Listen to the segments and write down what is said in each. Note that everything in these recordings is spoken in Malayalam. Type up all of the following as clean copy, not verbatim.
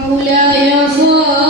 مولاي صل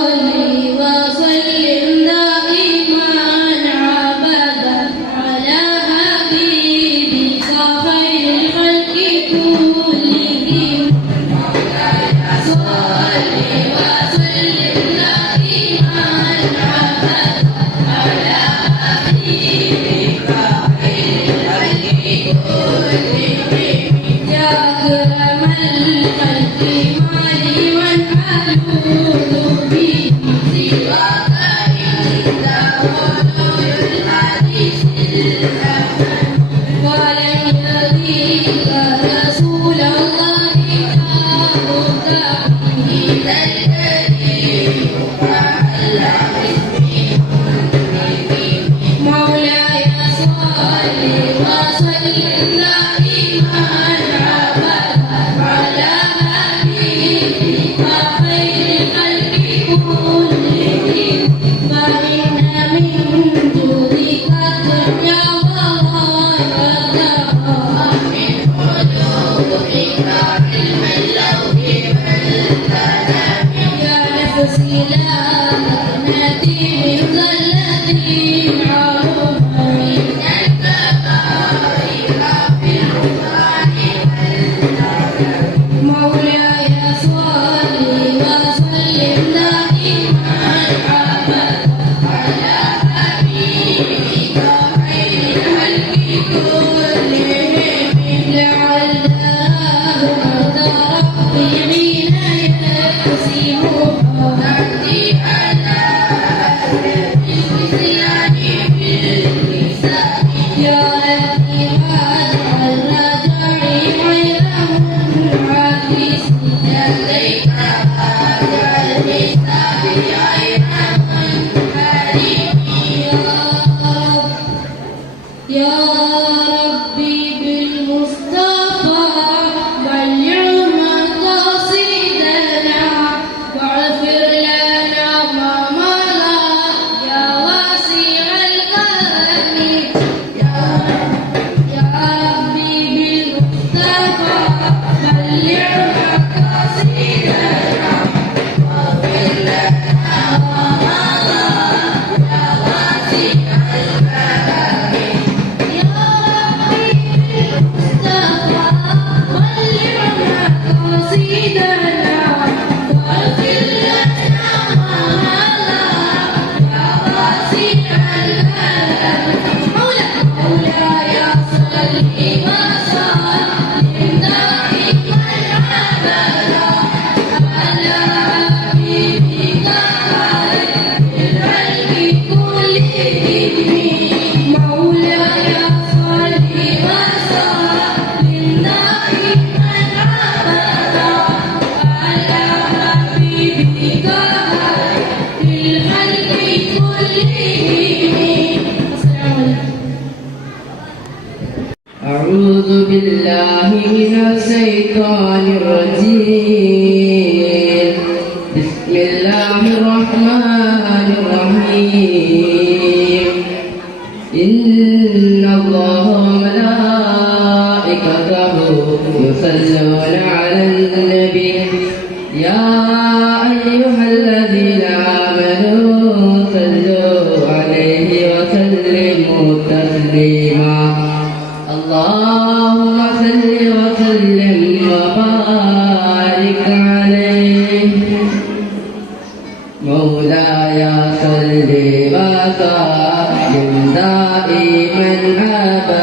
وسلم دائما أبدا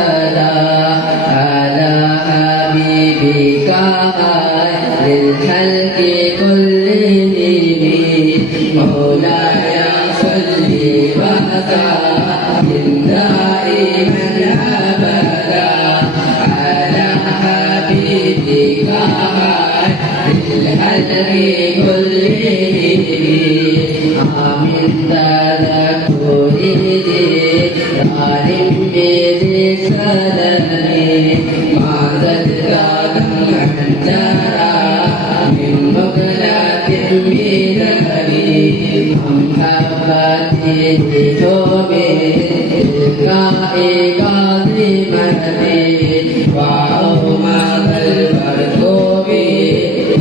الخلق كلهم مولاي صل وسلم دائما أبدا على حبيبك الخلق كلهم آمين تذكره ظالم بسلامي ما زلت من جرى من مقلة من أبي محبتي توبي إلقائي قادمتي وعظمة المركوب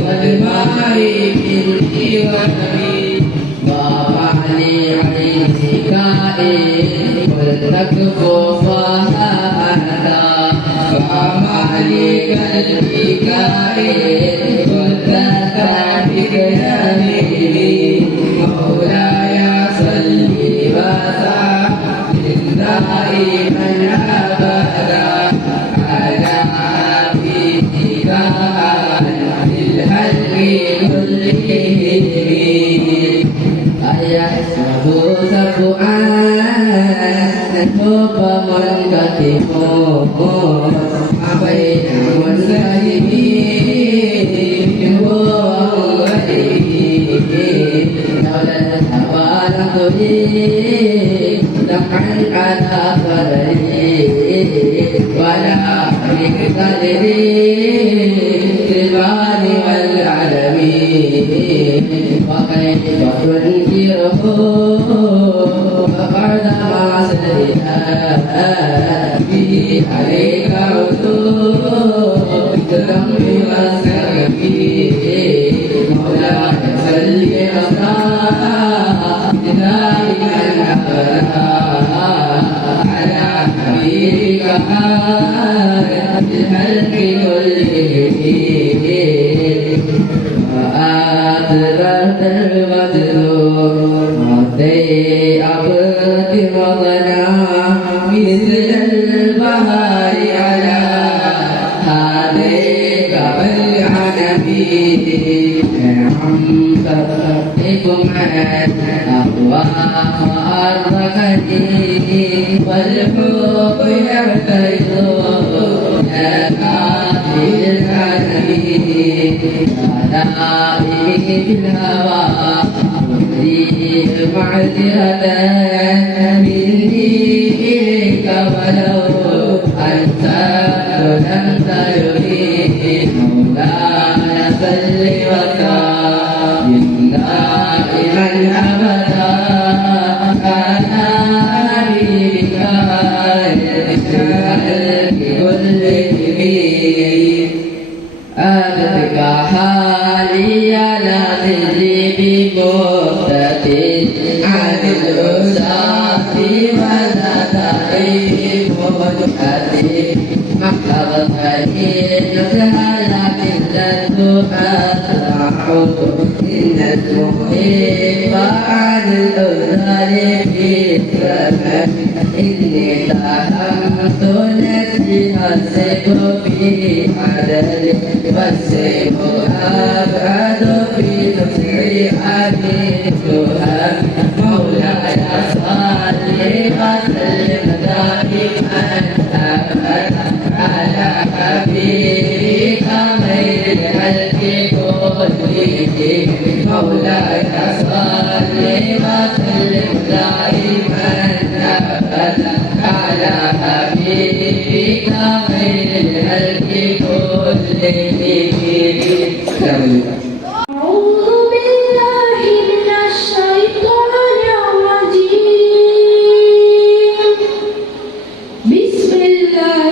والماء مني ونبي ومعني عينك والتكفوفها أهدا ومعني قلبك والتكافك يميني مولاي صل وسلم دائما أبدا على حبيبك الخلق كلهم أيحسب سبعان حب منكتم ما بين منسجمين وغيره لولا الهوى لقضيت دمعا على فرجي ولا أحرق قدري الجبال والعالمين وكيف تنكره فقد ما سرها به عليك عدو الذنب والسلب مولاي صل وسلم دائما أبدا على حبيبك الخلق كلهم وآثرت المظلوم مضي أبد وضنا مثل البهار على هذيك بالعنبي نعم تصدقكم أهوى وأرضكني والحب يرتجل لك في العنبي علائك بالهوى أريد معذرة مني إليك ولو أنت لم تريد مولاي صل وسلم دائما أبدا على حبيبك الخلق كلهم أبدك حالي على ظلي بمفتتح عن الأساس وذات عيب مجحتي محفظتني نزهة لكن لست أسرع إن المحب عن الأذان في الزمن إني تهمت نفسي السيف في عدلي والسيف أبعد في نصري حبيبها مولاي صل وسلم دائما أبدا على حبيبك خير الخلق كلهم مولاي صل وسلم دائما أبدا على حبيبك خير الخلق كلهم. تسليما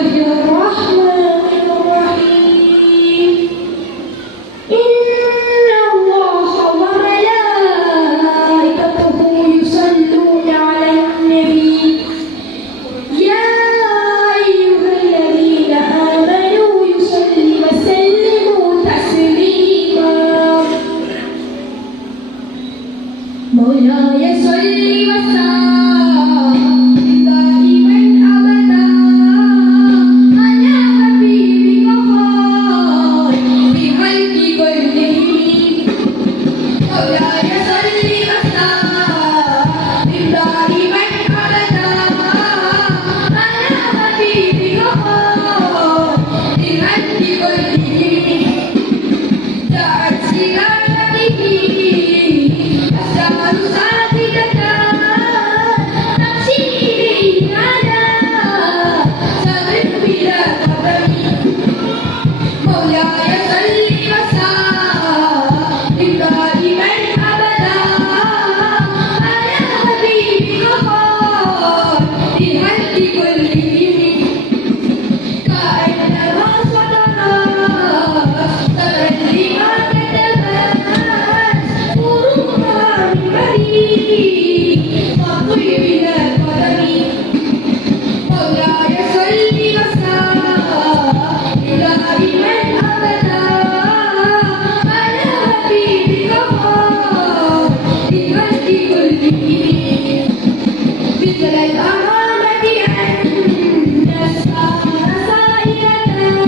مثل الأمانة أن السهر سائلة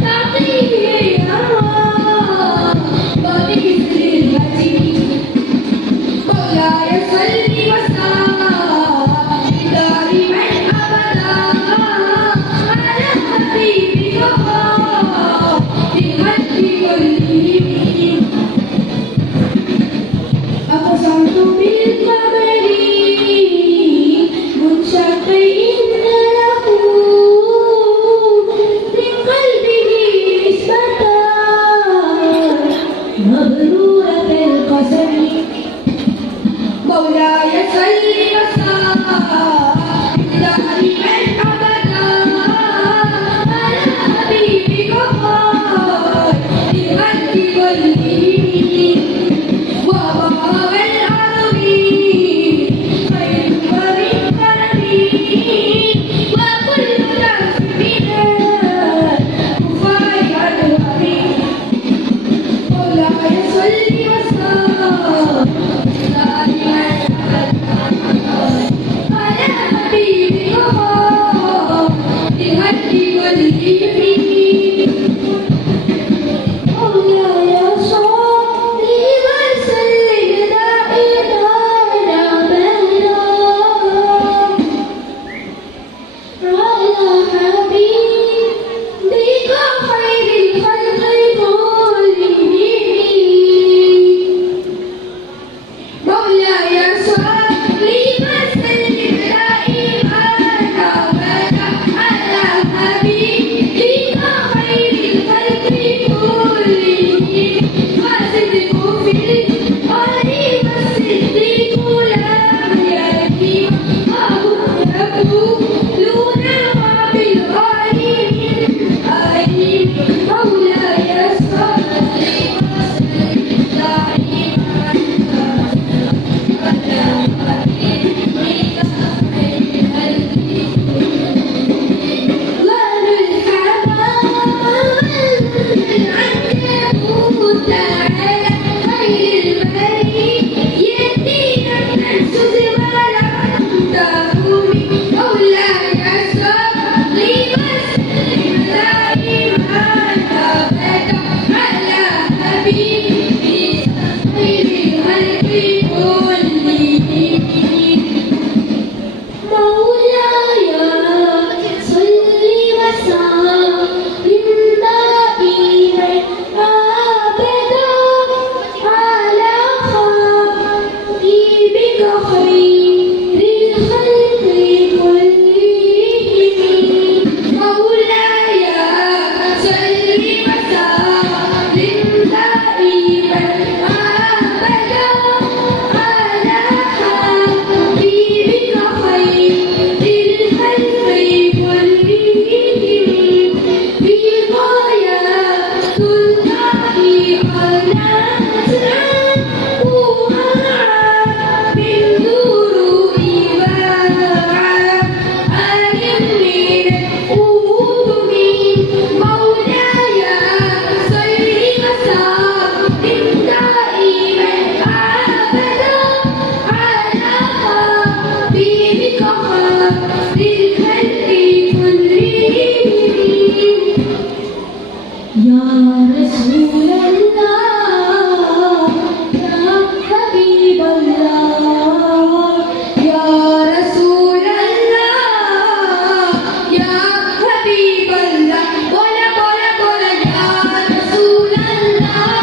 تعطيه أرواح وليس للهتف مولاي صل وسلم دائما أبدا على حبيبك بالحق كله أقسمت بالقمر منشق إن له من قلبه نسبة مبرورة القسم مولاي صل وسلم دائما أبدا على حبيبك بالحق كله وباب العالمين خير ومن كرمي وكل نفس من الكفار عدواني مولاي صل وسلم دائما على حبيبك بالحق كله مولاي صل وسلم دائما أبدا على حبيبك خير الخلق كلهم مولاي صل وسلم دائما أبدا على حبيبك خير الخلق كلهم وصدق في القول والصديق لم يأتي وهم يقولون ما بالغالب أليم مولاي صل وسلم دائما على حبيبك خير الخلق ظل الحمام العنكبوت على خير البرية تنشز ولم ترومي مولاي صل وسلم دائما أبدا على حبيبك خير الخلق كلهم مولاي صل وسلم دائما أبدا على حبيبك خير الخلق كلهم مولاي صل وسلم دائما أبدا على حبيبك خير الخلق كلهم بغاية الله على وعى بالدروب وعى آل من الأمم مولاي صل وسلم دائما أبدا على حبيبك خير الخلق كلهم يا رسول الله يا حبيب الله يا رسول الله يا حبيب الله بولا بولا بولا يا رسول الله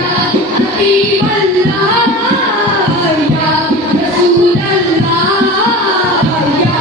يا حبيب الله يا رسول الله يا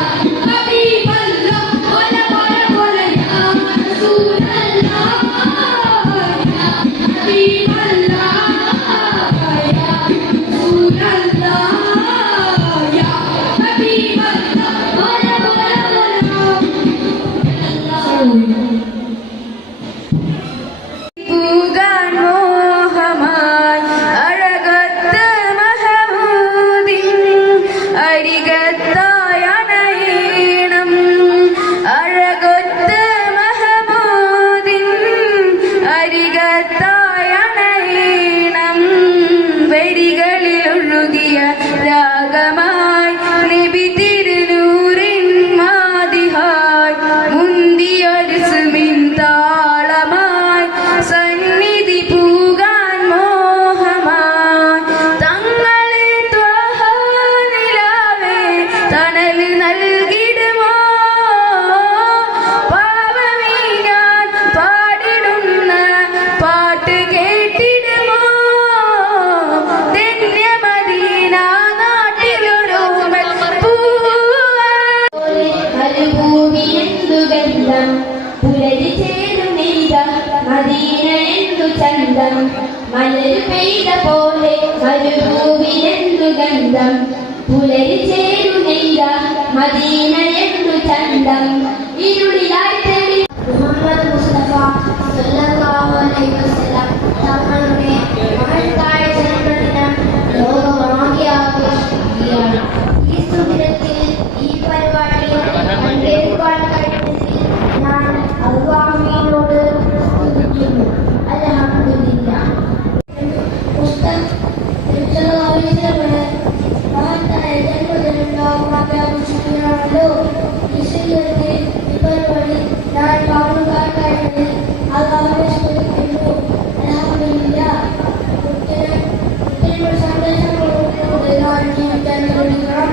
പെയ്ത പോലെ മരുഭൂമിയെന്തു ഗന്ധം പുലരി ചേരുന്നെയ്ത മദീന എന്തു ചന്തം ഇരുളിലായി തേടി മുഹമ്മദ് മുസ്തഫ സല്ലല്ലാഹു അലൈഹി വസല്ലം തങ്ങളുടെ മഹത്തായ ജന്മദിനം ലോകമാകെ ആഘോഷിക്കുകയാണ്. ഈ സുദിനത്തിൽ ഈ പരിപാടിയിൽ പങ്കെടുക്കാൻ കഴിഞ്ഞതിൽ ഞാൻ അല്ലാഹുവിനോട് സ്തുതിക്കുന്നു. അൽഹംദുലില്ലാഹ്. മഹത്തായ ജന്മദിനം ലോകമാകെ ആഘോഷിക്കുകയാണല്ലോ. ഈ സുദിനത്തിൽ ഈ പരിപാടി ഞാൻ പങ്കെടുക്കാൻ കഴിഞ്ഞതിൽ അല്ലാഹുവിനെ സ്തുതിക്കുന്നു. അൽഹംദുലില്ലാഹ്. ഒത്തിരി സന്ദേശങ്ങളോട് ഞാൻ ജീവിക്കാൻ ശ്രമിക്കണം.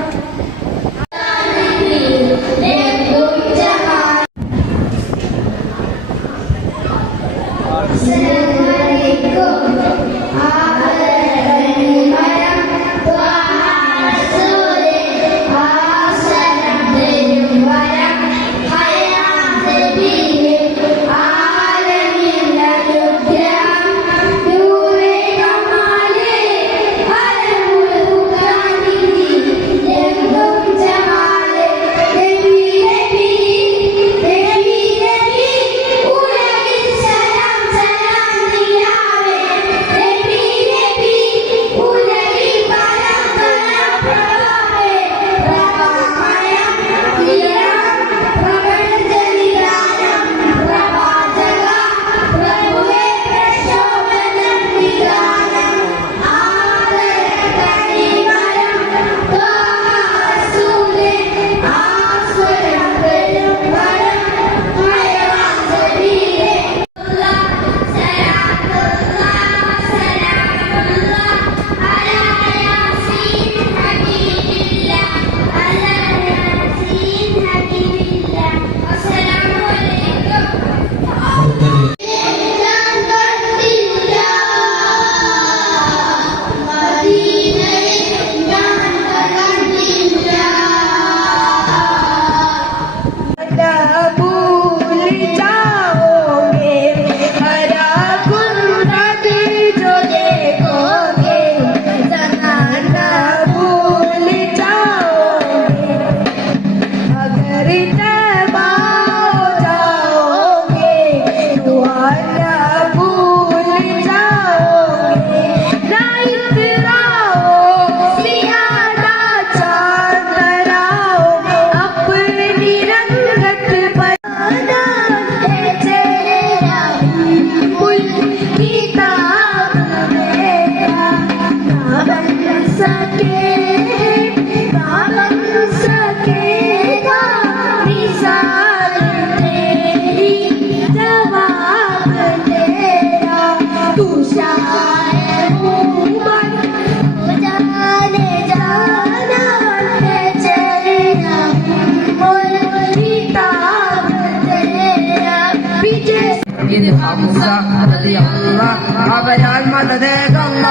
ഇത് ഹംസ റളിയല്ലാഹു അവരാൽ മദദേകമ്മ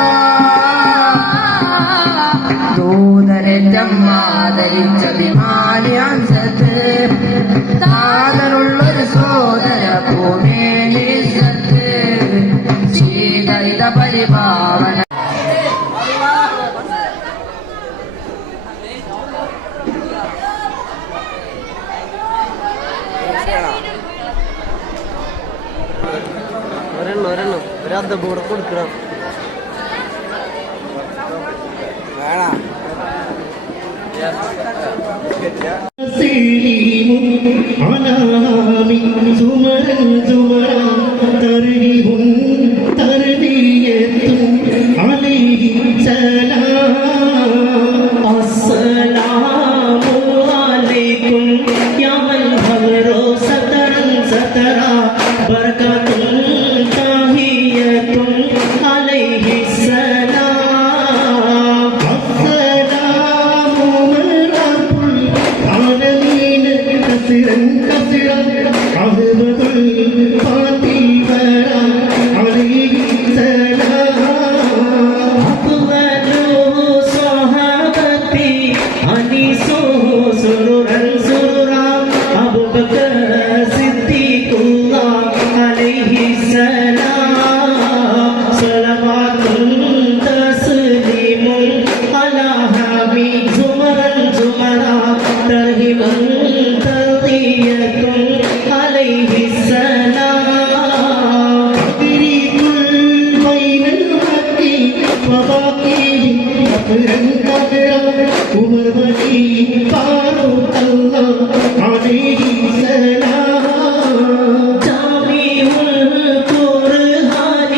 ദൂതരറ്റമ്മാതരിച്ച വിമാനി അംസത്ത് താതനുള്ളൊരു സോദര ഭൂമിയിലിസത്ത് സ്വീകരിത പരിപാവന ഒരർദ്ധ കൂടെ കൊടുക്കണം വേണം സുമരൻ സുമരൻ തർഹീബുൻ തർദിയത്തുൻ അലൈഹി സലാം അസ്സലാമു അലൈക്കും യാ മൻ ഹറോ സതറൻ സതറാ ബറകാത്തുൻ തഹിയത്തുൻ അലൈഹി സലാം അസ്സലാമു റബ്ബുൽ ആലമീൻ കസിറൻ കസിറൻ അഹ്മദുൽ ഫാത്തിഹ അലൈഹി സലാം അഫ്ളലു സ്വഹാബത്തി അനീസു സുറുറൻ സുറുറാ അബൂബക്കർ സിദ്ദീഖുല്ലാഹ് അലൈഹി സലാം സ്വലവാത്തുൽ زمرا ترهب ترضية عليه السلام تدريك بين الحق وباطله قدرا قدرا عمر بني فاروق الله عليه السلام جامع القرآن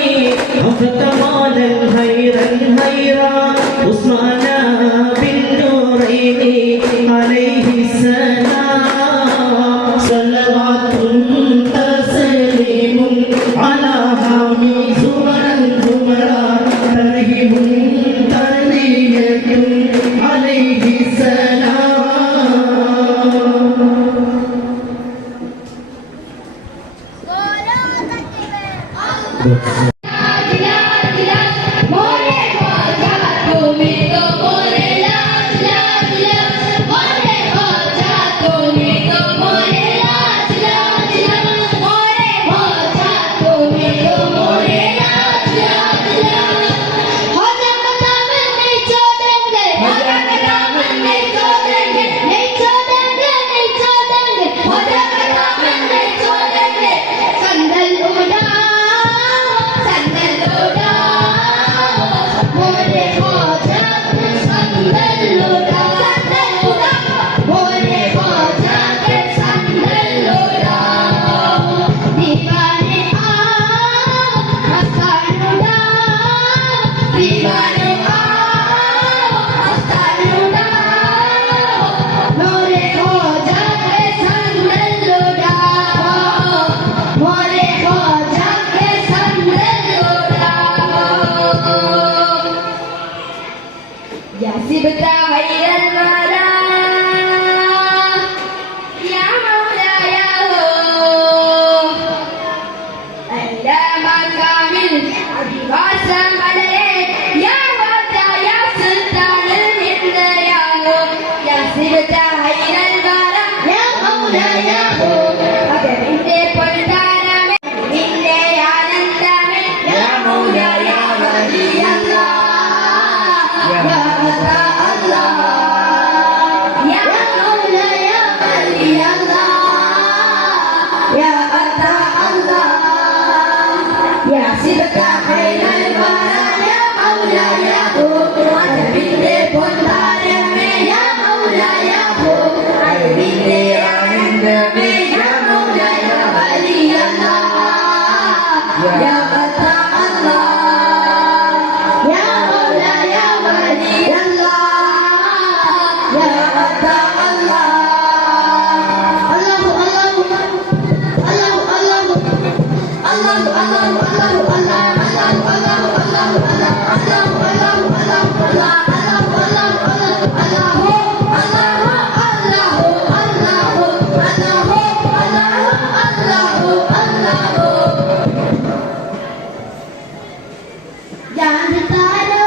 أفتمالا خيرا خيرا عثمان بن نورين عليه السلام صلوات تسليم على حامي زمرا زمرا ترهب تربية عليه السلام जानता लो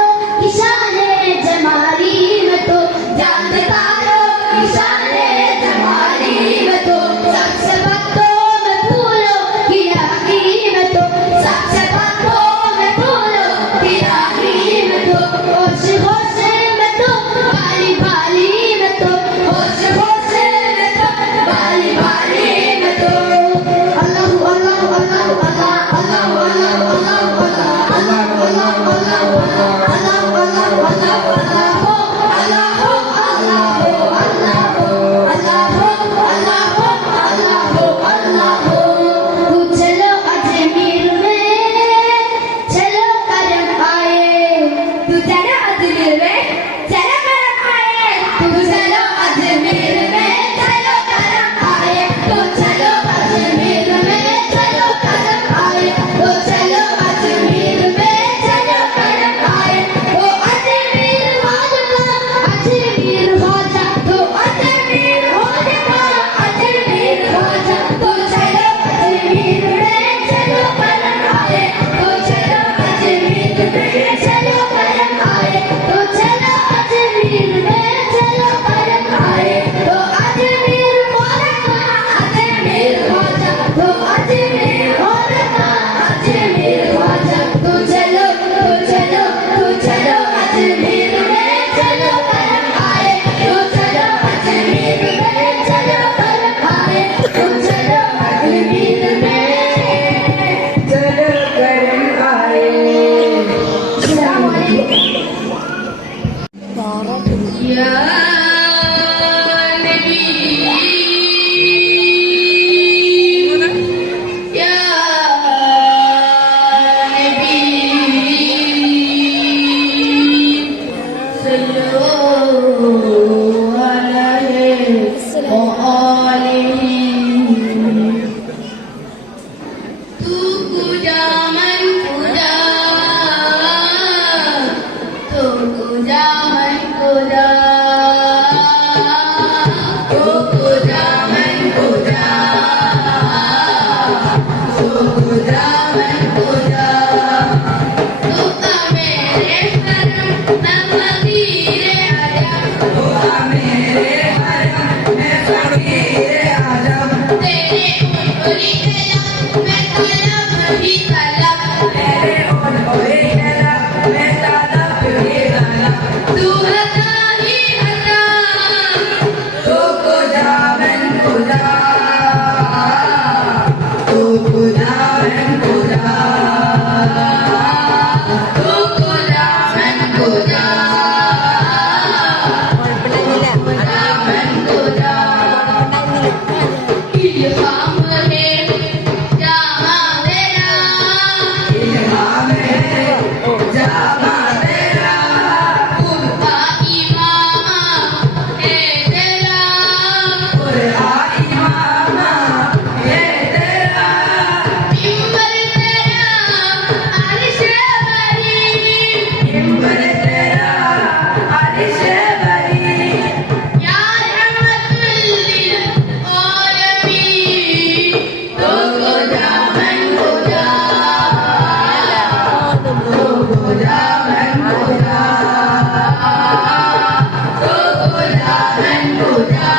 मेरे मरहम मैं फकीर आजम तेरे उनकी तलब मैं तलब ही तलब तेरे उनकी तलब मैं तलब ही तलब तू हता ही हता तू खुदा मैं खुदा तू खुदा मैं खुदा तू खुदा मैं खुदा इल्हाम है जामा तेरा इल्हाम है जामा तेरा उनका इमाम है तेरा कुरान इमाम है तेरा मिंबर तेरा अर्श बरी मिंबर तेरा अर्श बरी या रहमतुल लिल आलमीन तू खुदा मैं खुदा तू खुदा मैं खुदा तू खुदा मैं खुदा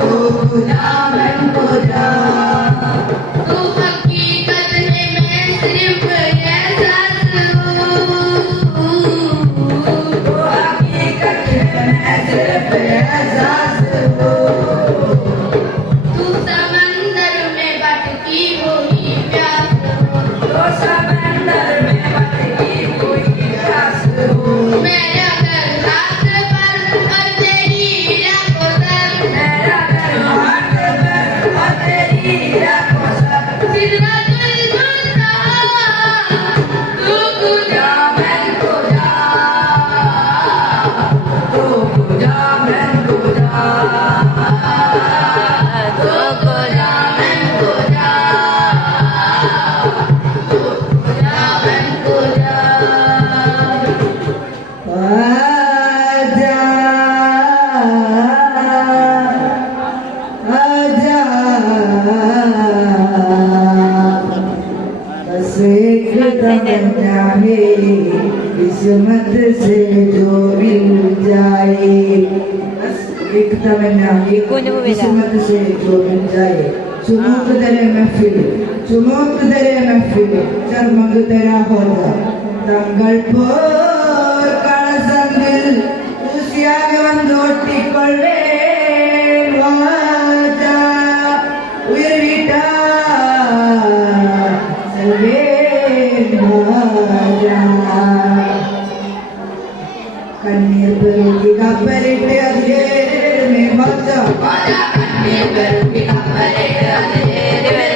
तू खुदा मैं खुदा तू हकीकत है मैं सिर्फ एहसास हूँ वो हकीकत है मैं सिर्फ एहसास हूँ तू समंदर में भटकी हुई प्यास हूँ तो समंदर में भटकी हुई प्यास हूँ मेरा घर हाथ पर और तेरी रफ़्तार मेरा घर हाथ पर और तेरी रफ़्तार सिदरतुल मुंतहा तू खुदा मैं खुदा तू खुदा मैं खुदा तू खुदा मैं खुदा तू खुदा मैं खुदा आजा आजा बस एक तमन्ना है किस्मत से जो मिल जाए बस एक तमन्ना है किस्मत से जो मिल जाए चुमक तेरे महफिल चुमक तेरे महफिल चरमंग तेरा होता തങ്ങൾ പോർ കളസങ്കിൽ ഉസ്യാകെ വന്നോട്ടിക്കൊള്ളേ വാജ ഉയർവിട്ട സൽവേ വാജ കണ്ണീർ പെരുക്കി കപ്പലിട്ട് അതിലേറെ വാജ കണ്ണീർ പെരുക്കി കപ്പലിട്ട് അതിലേറെ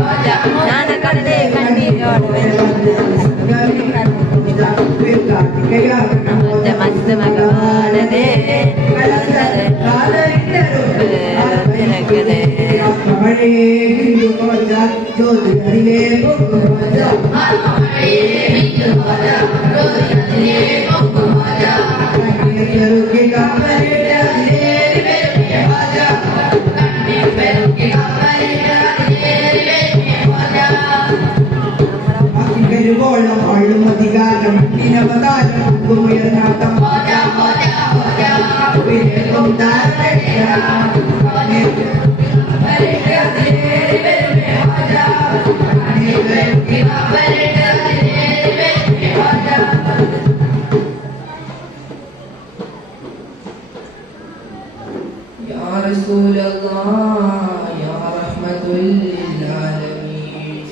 വാജ ഞാനക്കടലേ കണ്ണീരോട് മസ്ത് മകവാനതേ തിരക്കതേ വരുവോളം വാഴും അധികാരം മണ്ണിനവതാരം ഉയർന്നാട്ടം ഉയർന്നും या रसूल अल्लाह या रहमतुल लिल आलमीन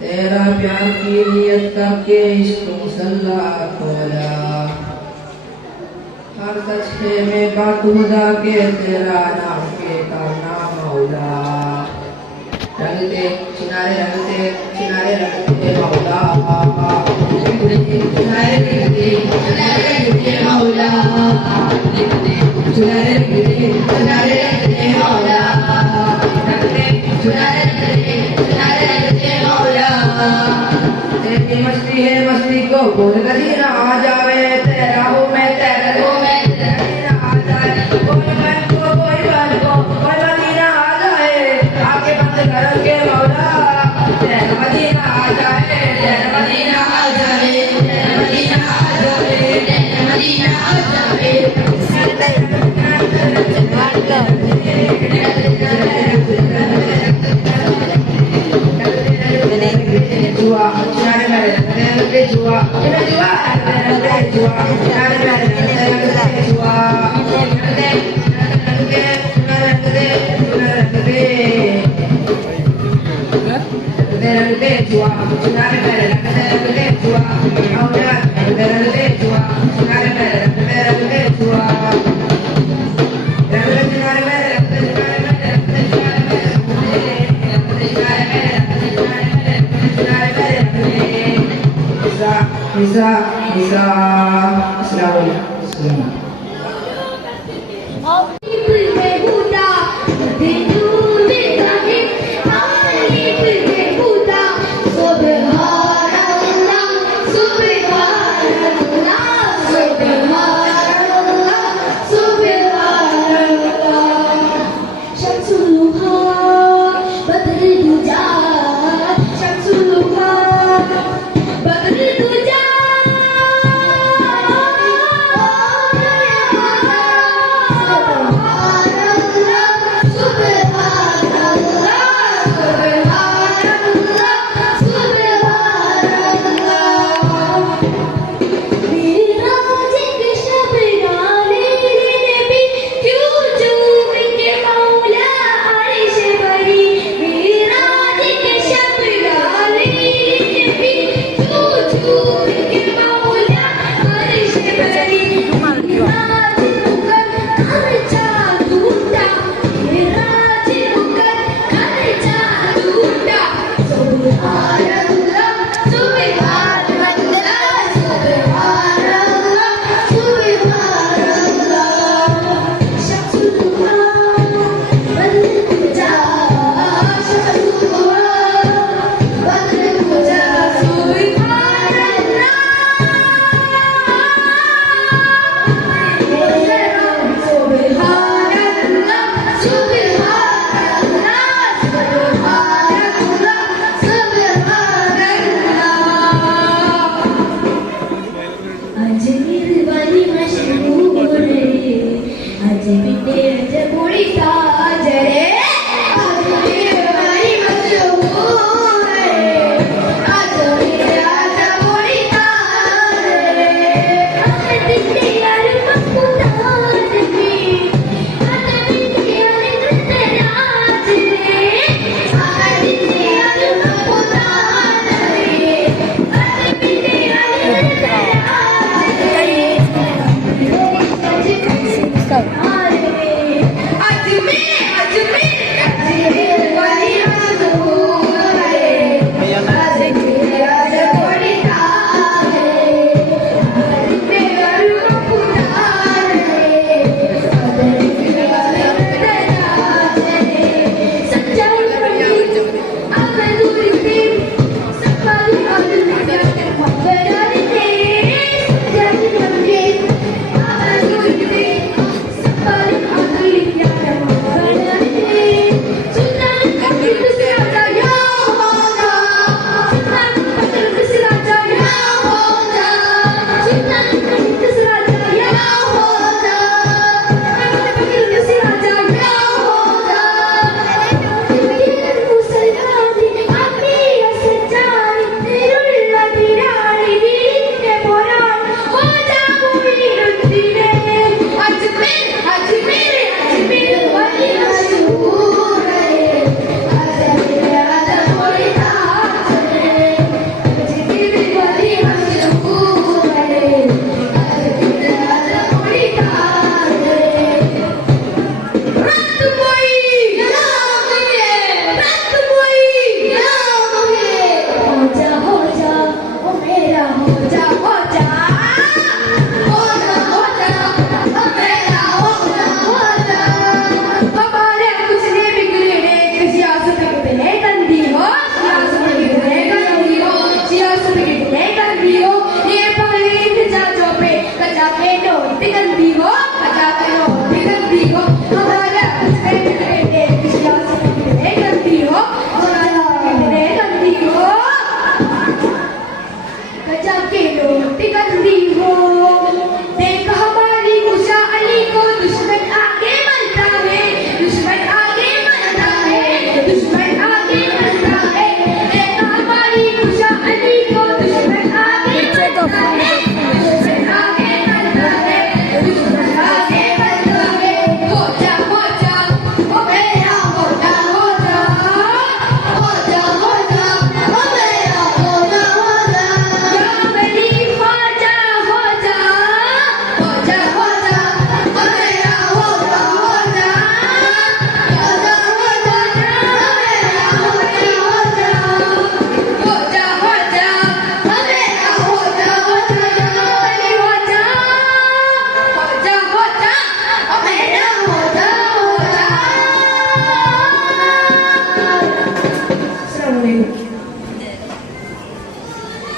तेरा प्यार की नियत करके इश्क मुसल्ला खोला हर सच है में बात खुदा के तेरा नाम के करना मौला रंगते चिनारे रंगते मौला चिनारे रंगते मौला चिनारे रंगते मौला तेरी मस्ती है मस्ती को भूल कभी ना आ जावे तेरा हूँ मैं तेरा हूँ मैं तेरा आ जाए कोई मन को कोई मदीना आ जाए आके बंद कर के मौला तेरा मदीना आ जाए तेरा मदीना आ जाए तेरा मदीना आ जाए तेरा मदीना Musa, Nisa, Assalamualaikum.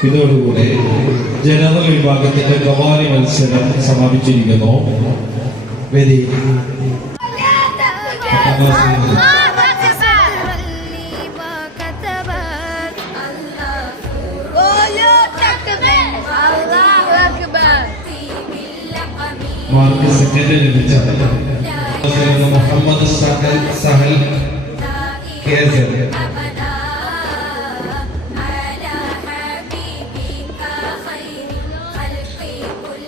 ഇതോടുകൂടെ ജനറൽ വിഭാഗത്തിന്റെ കവാലി മത്സരം സമാപിച്ചിരിക്കുന്നു. വേദി മാർക്ക് സെക്കൻഡ് ലഭിച്ച മുഹമ്മദ് സഹൽ കേസർ,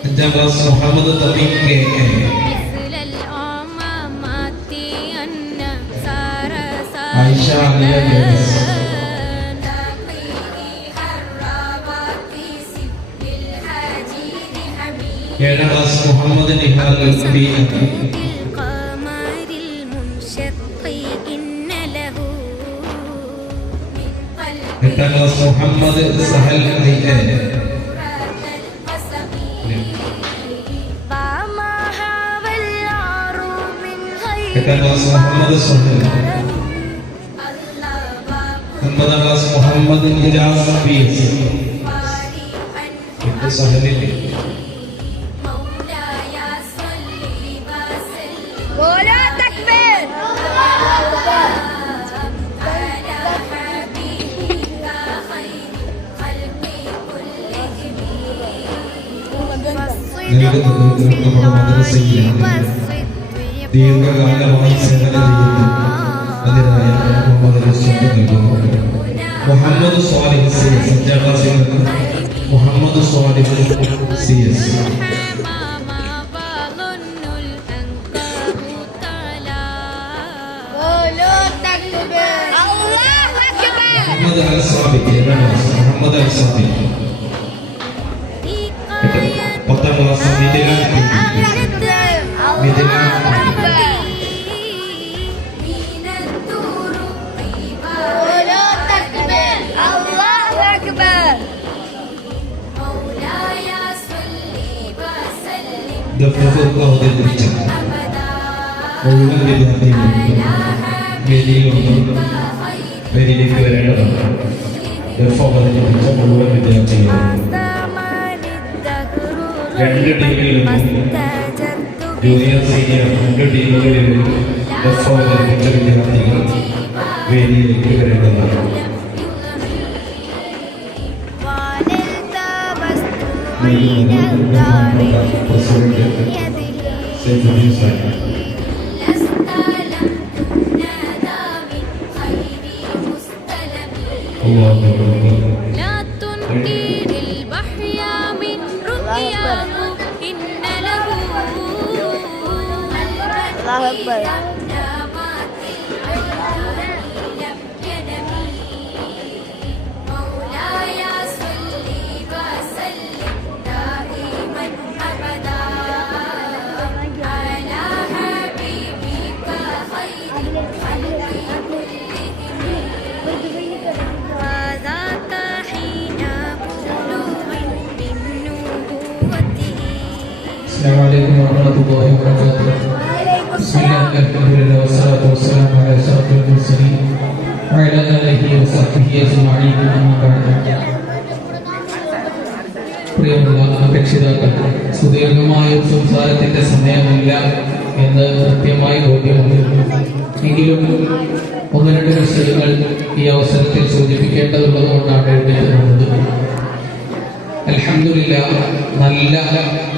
അഞ്ചാം class Muhammad Thabeem K A, Ayisha Aliya Jose, ഏഴാം class Muhammad Nihal B M, എട്ടാം class Muhammad Sahal I A, എട്ടാം ക്ലാസ് മുഹമ്മദ് സുഹൈൽ, ഒൻപതാം class Muhammad Ilas B S, സഹലിൽ ദീർഘകാലമായി സേവന ചെയ്യുന്നു അതിനായ മുഹമ്മദ് സ്വാലിഹ് സി എസ്, അഞ്ചാം ക്ലാസ്സിൽ മുഹമ്മദ് സ്വാലിഹ് സി എസ്, മുഹമ്മദ് അൽ സാബിഖ്, ഏഴാം ക്ലാസ് മുഹമ്മദ് അൽ സാബിഖ്, പത്താം ക്ലാസ് മിഥില അവതരിപ്പിച്ച മുഴുവൻ വിദ്യാർത്ഥികളും വേദിയിലേക്ക് വരേണ്ടതാണ്. അവതരിപ്പിച്ച മുഴുവൻ വിദ്യാർത്ഥികളും രണ്ട് ടീമിലും ജൂനിയർ സീനിയർ രണ്ട് ടീമുകളിലും അവതരിപ്പിച്ച വിദ്യാർത്ഥികൾ വേദിയിലേക്ക് വരേണ്ടതാണ്. Assalamualaikum warahmatullahi wabarakatuh. Bismillahirrahmanirrahim. Wassalatu wassalamu ala asyrafil mursalin wa ala alihi wa sahbihi ajma'in. Amma ba'd. പ്രിയമുള്ള അപേക്ഷിതാക്കൾ, സുദീർഘമായ സംസാരത്തിന്റെ സമയമില്ല എന്ന് കൃത്യമായി ബോധ്യമുണ്ട്. എങ്കിലും ഒന്ന് രണ്ട് വിഷയങ്ങൾ ഈ അവസരത്തിൽ സൂചിപ്പിക്കേണ്ടതുള്ളത് കൊണ്ടാണ് എഴുതിയിട്ടുള്ളത്. അൽഹംദുലില്ലാഹ്, നല്ല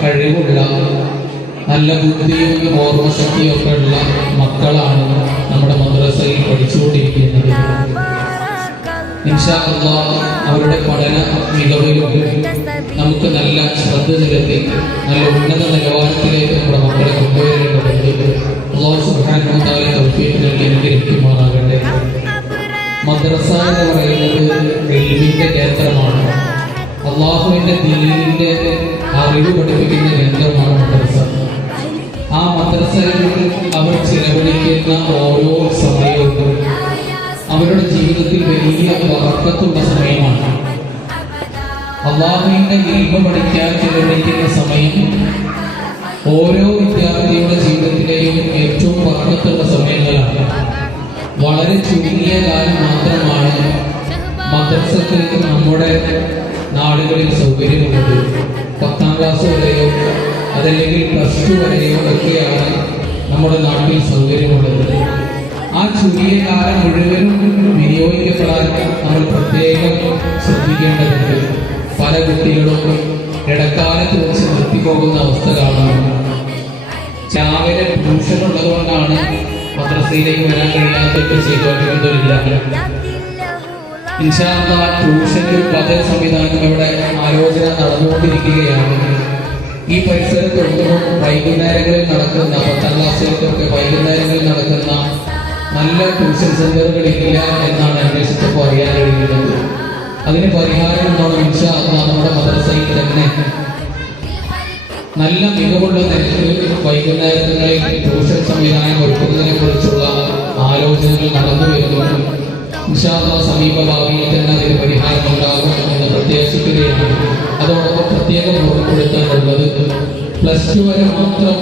കഴിവുള്ള നല്ല ബുദ്ധിയും ഓർമ്മശക്തിയും ഒക്കെ ഉള്ള മക്കളാണ് നമ്മുടെ മദ്രസയിൽ പഠിച്ചുകൊണ്ടിരിക്കുന്നത്. ഇൻഷാ അല്ലാഹ് അവരുടെ പഠന മികവിലും നമുക്ക് നല്ല ശ്രദ്ധ ചെലുത്തി നല്ല ഉന്നത നിലവാരത്തിലേക്ക് നമ്മുടെ മക്കളെ കൊണ്ടുവരേണ്ടതുണ്ട്. അല്ലാഹു സുബ്ഹാനഹു വ തആല തൗഫീഖ് നൽകി അനുഗ്രഹിക്കുമാറാകട്ടെ. മദ്രസ എന്ന് പറയുന്നത് ഇൽമിന്റെ കേന്ദ്രമാണ്. അള്ളാഹുവിന്റെ ദീനിന്റെ അറിവ് പഠിപ്പിക്കുന്ന കേന്ദ്രമാണ് മദ്രസ. ആ മദ്രസയിൽ അവർ ചിലവഴിക്കുന്ന ഓരോ സമയവും അവരുടെ ജീവിതത്തിൽ വലിയ ബറക്കത്തുള്ള സമയമാണ്. അള്ളാഹുവിന്റെ ഇൽമ പഠിക്കാൻ ചിലവഴിക്കുന്ന സമയം ഓരോ വിദ്യാർത്ഥിയുടെ ജീവിതത്തിലെയും ഏറ്റവും ബറക്കത്തുള്ള സമയങ്ങളാണ്. വളരെ ചുരുങ്ങിയ കാലം മാത്രമാണ് മദ്രസക്ക് നമ്മുടെ നാടുകളിൽ സൗകര്യമുള്ളത്. 10ാം ക്ലാസ് വരെയോ അതല്ലെങ്കിൽ +2 വരെയോ ഒക്കെയാണ് നമ്മുടെ നാട്ടിൽ സൗകര്യമുള്ളത്. ആ ചുരുങ്ങിയ കാലം മുഴുവനും വിനിയോഗിക്കപ്പെടാൻ നമ്മൾ പ്രത്യേകം ശ്രദ്ധിക്കേണ്ടതുണ്ട്. പല കുട്ടികളും ഇടക്കാലത്ത് വെച്ച് നിർത്തിപ്പോകുന്ന അവസ്ഥ കാണാം. രാവിലെ ട്യൂഷൻ ഉള്ളതുകൊണ്ടാണ് മദ്രസയിലേക്ക് വരാൻ കഴിയാത്തൊക്കെ ചെയ്തുകൊണ്ടിരുന്നില്ല. ഇൻഷാ അല്ലാഹ് ട്യൂഷന് ബദൽ സംവിധാനം ഇവിടെ ആലോചന നടന്നുകൊണ്ടിരിക്കുകയാണ്. ഈ പരിസരത്തൊന്നും വൈകുന്നേരങ്ങളിൽ നടക്കുന്ന 10ാം ക്ലാസ്സിലേക്കൊക്കെ വൈകുന്നേരങ്ങളിൽ നടക്കുന്ന നല്ല ട്യൂഷൻ സെന്ററുകളില്ല എന്നാണ് അന്വേഷിച്ചപ്പോൾ അറിയാൻ കഴിയുന്നത്. അതിന് പരിഹാരം എന്നോണം ഇൻഷാ അല്ലാഹ് നമ്മുടെ മദ്രസയിൽ തന്നെ നല്ല മികവുള്ള നിലയിൽ വൈകുന്നേരങ്ങളിൽ ട്യൂഷൻ സംവിധാനം ഒരുക്കുന്നതിനെ കുറിച്ചുള്ള ആലോചനകൾ നടന്നു വരുന്നുണ്ട്. ഇൻഷാ അല്ലാഹ് സമീപ ഭാവിയിൽ തന്നെ അതിന് പരിഹാരം ഉണ്ടാകും എന്ന് പ്രത്യാശിക്കുകയാണ്. അതോടൊപ്പം പ്രത്യേകം ഉറപ്പെടുത്താനുള്ളത് +2 വരെ മാത്രം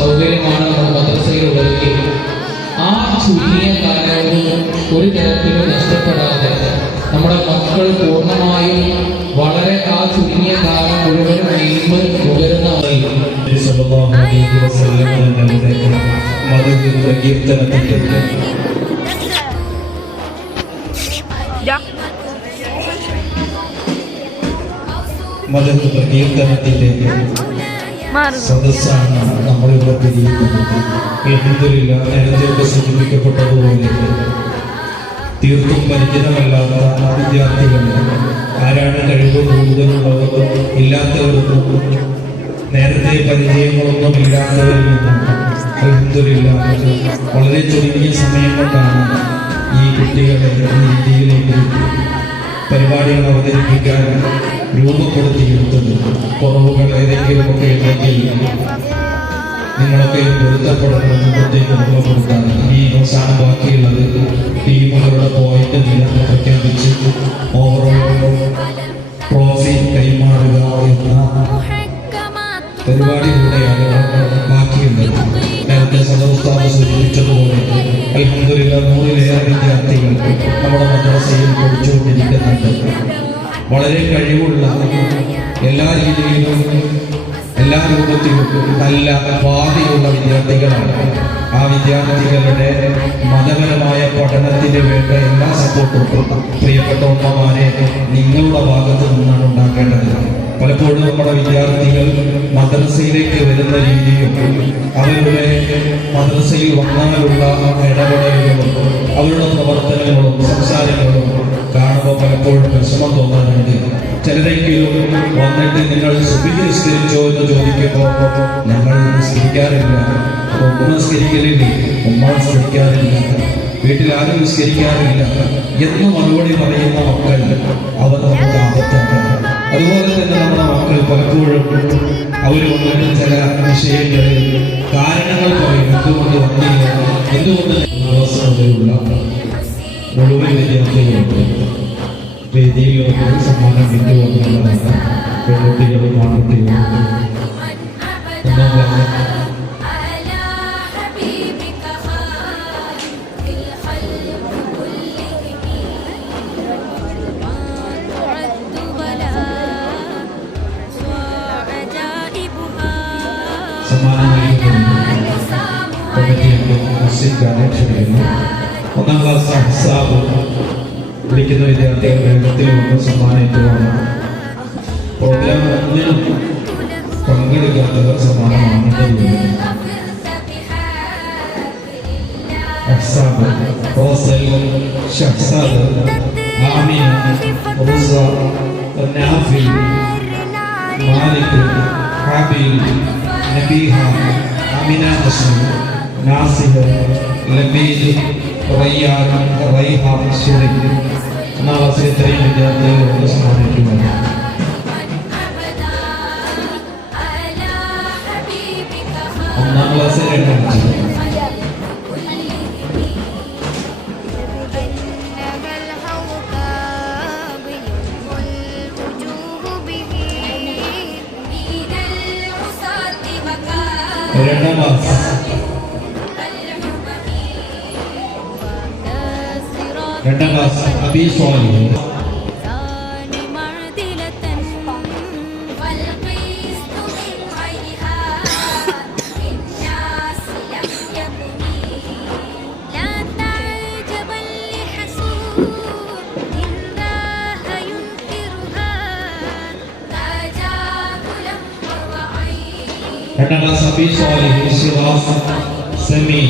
സൗകര്യമാണ് നമ്മുടെ മദ്രസയിലുള്ളതെങ്കിൽ ആ ചുരുങ്ങിയ കാലവും ഒരു തരത്തിലും നഷ്ടപ്പെടാതെ നമ്മുടെ മക്കൾ പൂർണ്ണമായും വളരെ ആ ചുരുങ്ങിയ കാലം മുഴുവനും മുതിർന്ന പ്രകീർത്തനത്തിന്റെ സദസ്സാണ് നമ്മളിവിടെ പിരിയുന്നത്. നേരത്തെ സൂചിപ്പിക്കപ്പെട്ടതുപോലെ തീർത്തും പരിചിതമല്ലാത്ത വിദ്യാർത്ഥികൾ, ആരാണ് കഴിവ് കൂടുതലുള്ളവർ, ഇല്ലാത്തവർക്കും നേരത്തെ പരിചയങ്ങളൊന്നും ഇല്ലാത്തവരിൽ നിന്നും അൽഹംദുലില്ലാഹ് വളരെ ചുരുങ്ങിയ സമയം കൊണ്ടാണ് ഈ കുട്ടികളെ ഈ രീതിയിലേക്ക് പരിപാടികൾ അവതരിപ്പിക്കാൻ രൂപപ്പെടുത്തിയെടുത്തത്. കുറവുകൾ ഏതെങ്കിലുമൊക്കെ ഉണ്ടെങ്കിൽ നിങ്ങളൊക്കെ പൊരുത്തപ്പെടണമെന്ന് പ്രത്യേകം രൂപപ്പെടുത്താൻ ഈ അവസാനം ബാക്കിയുള്ളത് ടീമുകളുടെ പോയിന്റ് നില പ്രഖ്യാപിച്ച് ഓവറോൾ ട്രോഫി കൈമാറുക എന്ന പരിപാടിയിലൂടെയാണ് ബാക്കിയുള്ളത്. നേരത്തെ സദസ്താവ് സൂചിപ്പിച്ചതുപോലെ അൽഹംദുലില്ലാഹ് 100-ലേറെ വിദ്യാർത്ഥികൾ നമ്മുടെ മദ്രസയിൽ പഠിച്ചുകൊണ്ടിരിക്കുന്നുണ്ട്. വളരെ കഴിവുള്ള, എല്ലാ രീതിയിലും എല്ലാ രൂപത്തിലും നല്ല ഭാവിയുള്ള വിദ്യാർത്ഥികളാണ്. ആ വിദ്യാർത്ഥികളുടെ മതപരമായ പഠനത്തിന് വേണ്ട എല്ലാ സപ്പോർട്ടും പ്രിയപ്പെട്ട ഉമ്മമാരെ നിങ്ങളുടെ ഭാഗത്ത് നിന്നാണ് ഉണ്ടാക്കേണ്ടത്. പലപ്പോഴും നമ്മുടെ വിദ്യാർത്ഥികൾ മദ്രസയിലേക്ക് വരുന്ന രീതിയും അവരുടെ മദ്രസയിൽ വന്നാലുള്ള ഇടപെടലുകളും അവരുടെ പ്രവർത്തനങ്ങളും സംസാരങ്ങളും കാണുമ്പോൾ പലപ്പോഴും വിഷമം തോന്നാറുണ്ട്. ചിലരെങ്കിലും വന്നിട്ട് നിങ്ങൾ സുബഹി നിസ്കരിച്ചോ എന്ന് ചോദിക്കുമ്പോൾ ഞങ്ങൾ നിസ്കരിക്കാറില്ല, ഉമ്മ നിസ്കരിക്കലില്ല, ഉമ്മ നിസ്കരിക്കാറില്ല, വീട്ടിൽ ആരും നിസ്കരിക്കാറില്ല എന്ന് മറുപടി പറയുന്ന മക്കൾ അവർ നമുക്ക് ആപത്താണ്. അതുപോലെ തന്നെ നമ്മുടെ മക്കൾ പലപ്പോഴും അവർ വന്നിട്ട് ചില വിഷയങ്ങളിൽ കാരണങ്ങൾ പറയും. എന്തുകൊണ്ട് വന്നില്ല, എന്തുകൊണ്ട് ഉള്ള മുഴുവൻ വിദ്യാർത്ഥികളുണ്ട്. വേദിയിൽ സമ്മാനം വിട്ടുവന്നതാണ് പെൺകുട്ടികളും ആൺകുട്ടികളും. ഒന്നാം ക്ലാസ് ഒന്നാം ക്ലാസ് അഹ്സാബ് വിളിക്കുന്ന വിദ്യാർത്ഥികൾ വേഗത്തിൽ വന്ന് സമ്മാനിക്കുവാണ്. പ്രോഗ്രാം ഒന്നിനും പങ്കെടുക്കാത്തവർ സമ്മാനം വാങ്ങേണ്ടതുണ്ട്. അഹ്സാബ്, റോസൽ, ഷഹ്സാദ്, ആമിന, റുസ, നാഫി, മാലിക്, ഹാബിൽ, നബീഹ, അമിന ഹസൻ, നാസിഹ്, ലബീദ്, റയ്യാൻ, റൈഹാൻ, ഷെരീഫ് എന്ന ക്ലാസ്സിൽ ഇത്രയും വിദ്യാർത്ഥികളോട് സമ്മാനിക്കുന്നത്. ഒന്നാം ക്ലാസ്സിൽ 2 2ാം ക്ലാസ് അബി സ്വാലിഹ്. രണ്ടാം ക്ലാസ് അബി സ്വാലിഹ് ഷിറാസ് സമീ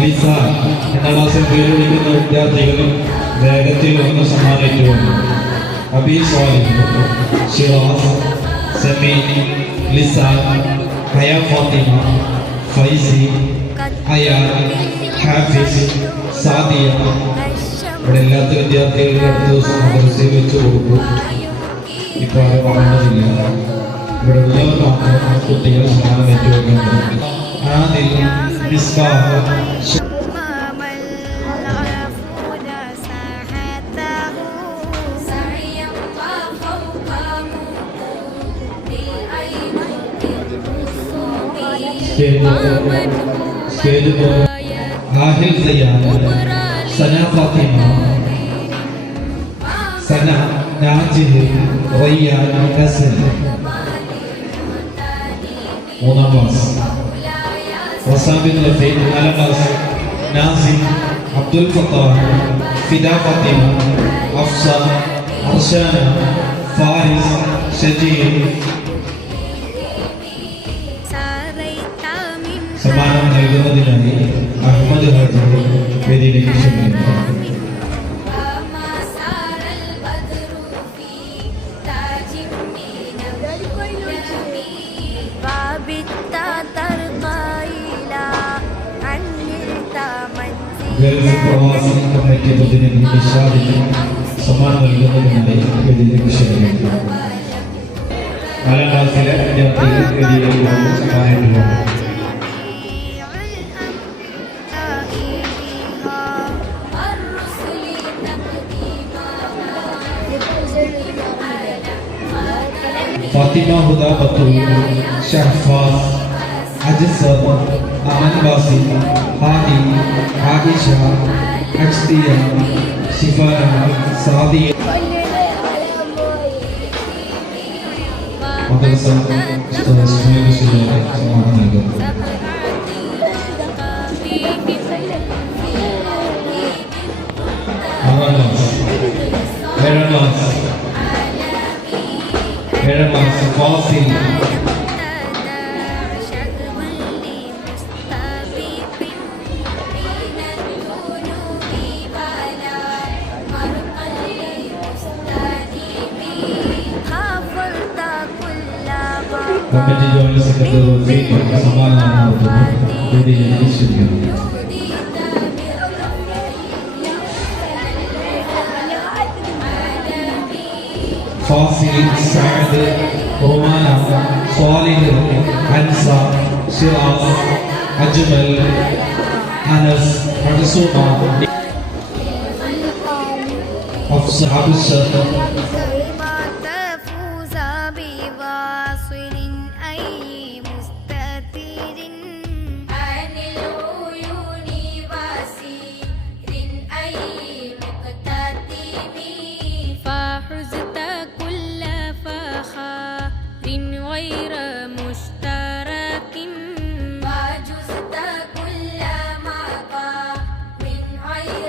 ലിസ. രണ്ടാം ക്ലാസ്സിൽ പേര് വിളിക്കുന്ന വിദ്യാർത്ഥികൾ വേഗത്തിൽ ഒന്ന് സമ്മാനിച്ചുകൊണ്ട് അബി സ്വാലിഹ് ഷിറാസ് സമീ ലിസ ഹയ ഫാത്തിമ ഫൈസി അയാൻ ഹാഫിസ് സാദിയ. ഇവിടെ എല്ലാത്ത വിദ്യാർത്ഥികൾക്ക് അടുത്ത ദിവസം മദ്രസയിൽ വെച്ച് കൊടുക്കും. ഇപ്പോൾ അത് കാണുന്നില്ല. ഇവിടെ ഉള്ളവർ മാത്രം കുട്ടികൾ സമ്മാനം ഏറ്റുവെക്കുന്നുണ്ട്. ആദിൽ മിസ്ബാഹ് സ്റ്റേജ് ആഹിൽ സയ്യാൻ സന ഫാത്തിമ സന നാജിഹ് റയ്യാൻ ഹസൻ. മൂന്നാം ക്ലാസ് റസാബിൻ റഫീഖ്. നാലാം ക്ലാസ് നാസിം അബ്ദുൽ ഫത്താഹ് ഫിദ ഫാത്തിമ അഫ്സ അർഷാന ഫാരിസ് ഷജീർ. സമ്മാനം നൽകുന്നതിനായി അഹമ്മദ് ഹാജി വേദിയിലേക്ക് ക്ഷണിക്കുന്നു. ഗൾഫ് പ്രവാസി കമ്മിറ്റി പ്രതിനിധി നിഷാദിന് സമ്മാനം നൽകുന്നതിനായി വേദിയിലേക്ക് ക്ഷണിക്കുന്നു. നാലാം ക്ലാസ്സിലെ വിദ്യാർത്ഥികൾ വേദിയിലേക്ക് വന്ന് സമ്മാനിക്കുന്നു. ഫാത്തിമ ഹുദ ബത്തൂർ ഷഹഫാസ് അജ്സർ അമൻ ബാസി ഹാദി ആയിഷ അജ്തിയ ശിഫാന സാദിയ. മദ്രസ സമ്മാനം നൽകുന്നു. ഏഴാം class Fazil committee joint secretary സമ്മാനം നൽകുന്നു. ഫാസിൽ സഅദ് റുമാന സ്വാലിഹ് ഹൻസ സിറാസ് അജ്മൽ അനസ് മൻസൂമ അഫ്സ ഹബ്സ. غير